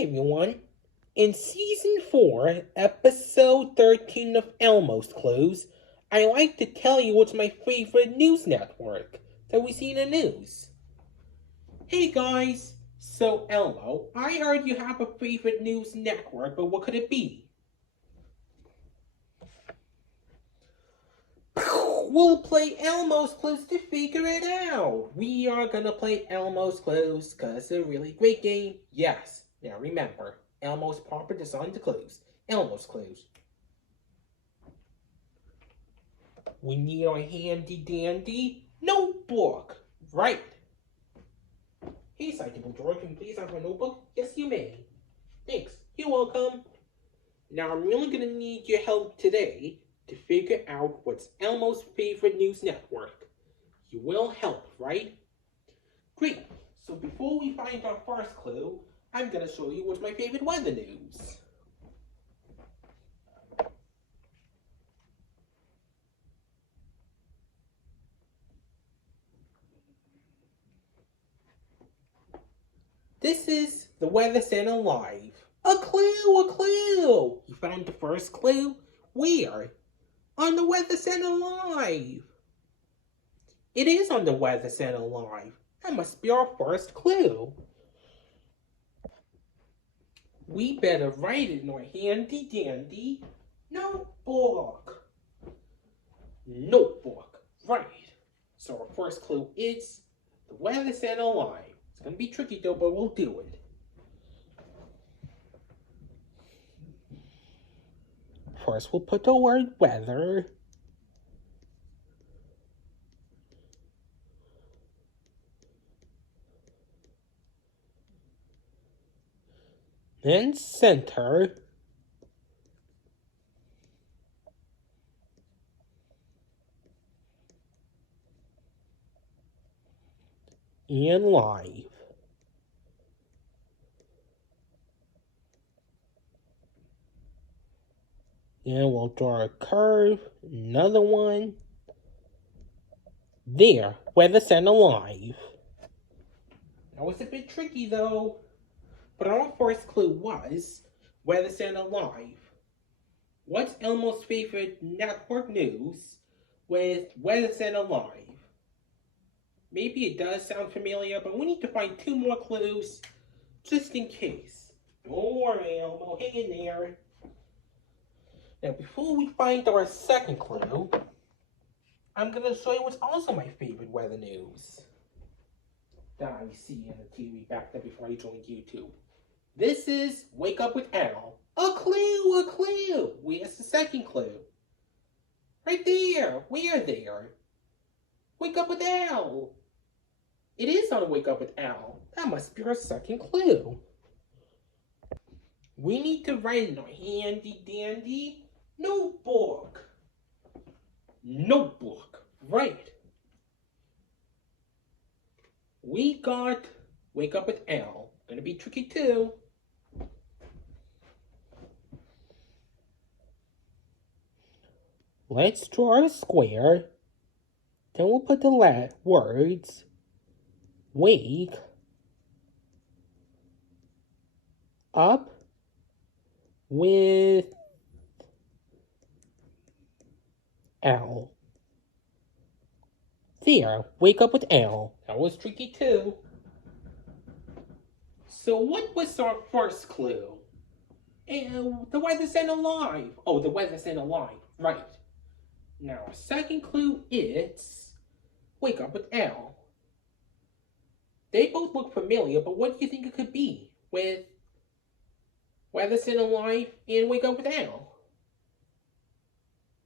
Hey everyone! In Season 4, Episode 13 of Elmo's Clues, I like to tell you what's my favorite news network that we see in the news. Hey guys! So Elmo, I heard you have a favorite news network, but what could it be? We'll play Elmo's Clues to figure it out! We are gonna play Elmo's Clues because it's a really great game. Yes, now remember, Elmo's proper design to clues. Elmo's Clues. We need our handy dandy notebook. Right. Hey, Scientific Drawer, can you please have my notebook? Yes, you may. Thanks. You're welcome. Now, I'm really gonna need your help today to figure out what's Elmo's favorite news network. You will help, right? Great. So before we find our first clue, I'm gonna show you what's my favorite weather news. This is the Weather Center Live. A clue, a clue! You found the first clue? Where? On the Weather Center Live. It is on the Weather Center Live. That must be our first clue. We better write it in our handy dandy notebook. Notebook, right. So our first clue is the Weather Center Live. It's going to be tricky though, but we'll do it. First, we'll put the word weather. Then center. And live. And we'll draw a curve, another one. There, Weather Center Live. That was a bit tricky though, but our first clue was Weather Center Live. What's Elmo's favorite network news with Weather Center Live? Maybe it does sound familiar, but we need to find two more clues just in case. Don't worry, Elmo, hang in there. Now, before we find our second clue, I'm going to show you what's also my favorite weather news that I see on the TV back there before I joined YouTube. This is Wake Up with Al. A clue, a clue. Where's the second clue? Right there. Where there? Wake Up with Al. It is on Wake Up with Al. That must be our second clue. We need to write in our handy dandy notebook. Notebook, right. We got Wake Up with Al. Gonna be tricky too. Let's draw a square. Then we'll put the words wake up with Al. There, Wake Up with Al. That was tricky too. So what was our first clue? The Weather Center Live. Oh, the Weather Center Live, right. Now, our second clue is Wake Up with Al. They both look familiar, but what do you think it could be with Weather Center Live and Wake Up with Al?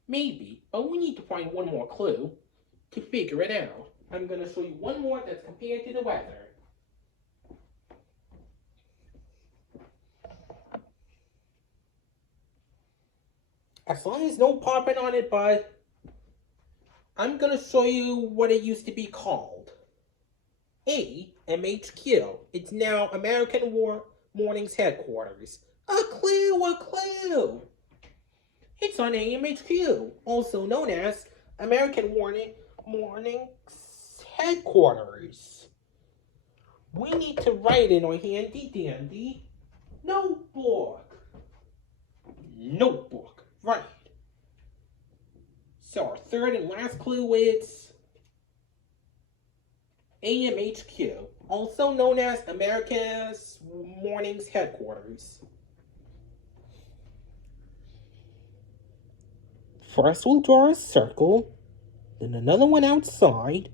Maybe, but we need to find one more clue to figure it out. I'm going to show you one more that's compared to the weather. As long as no popping on it, bud, I'm going to show you what it used to be called. AMHQ. It's now American Morning's headquarters. A clue, a clue. It's on AMHQ, also known as American Morning's headquarters. We need to write in our handy dandy Notebook. Notebook. Right. So our third and last clue is AMHQ, also known as America's Morning's headquarters. First we'll draw a circle, then another one outside,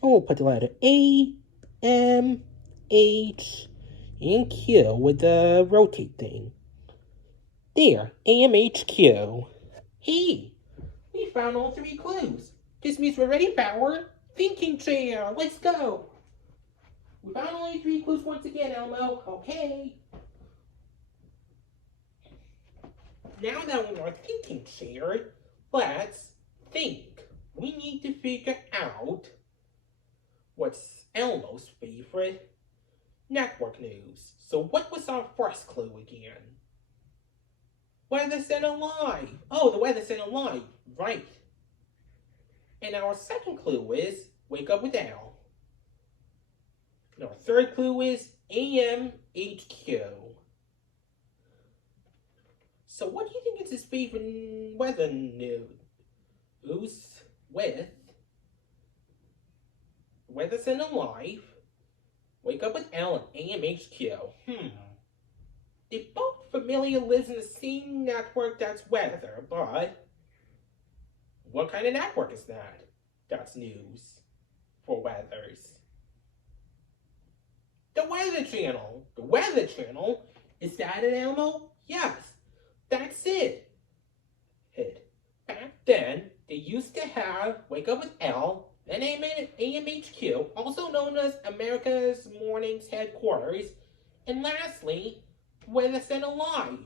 and we'll put the letter A, M, H, and Q with the rotate thing. There, AMHQ. Hey, we found all three clues. This means we're ready for our thinking chair. Let's go. We found only three clues once again, Elmo. Okay. Now that we're thinking chair, let's think. We need to figure out what's Elmo's favorite network news. So what was our first clue again? Weather Center Live. Oh, the Weather Center Live. Right. And our second clue is Wake Up with Al. And our third clue is AMHQ. So what do you think is his favorite weather news with Weather Center Live, Wake Up with Al, and AMHQ? They both familiar lives in the same network that's weather, but what kind of network is that? That's news for weathers. The Weather Channel. The Weather Channel? Is that it, Elmo? Yes, that's it. Back then, they used to have Wake Up with Al and AMHQ, also known as America's Morning's headquarters, and lastly, Weather Center Live.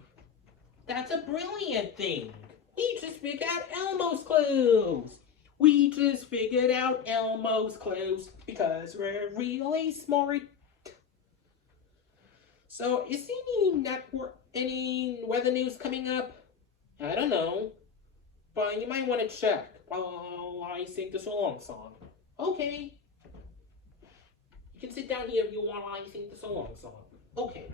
That's a brilliant thing. We just figured out Elmo's clues. We just figured out Elmo's clues because we're really smart. So, is any weather news coming up? I don't know. But you might want to check while I sing the song. Okay. You can sit down here if you want while I sing the song. Okay.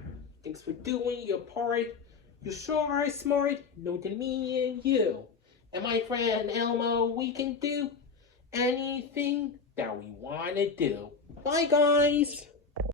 Thanks for doing your part. You sure are smart. Note to me and you. And my friend Elmo, we can do anything that we want to do. Bye, guys.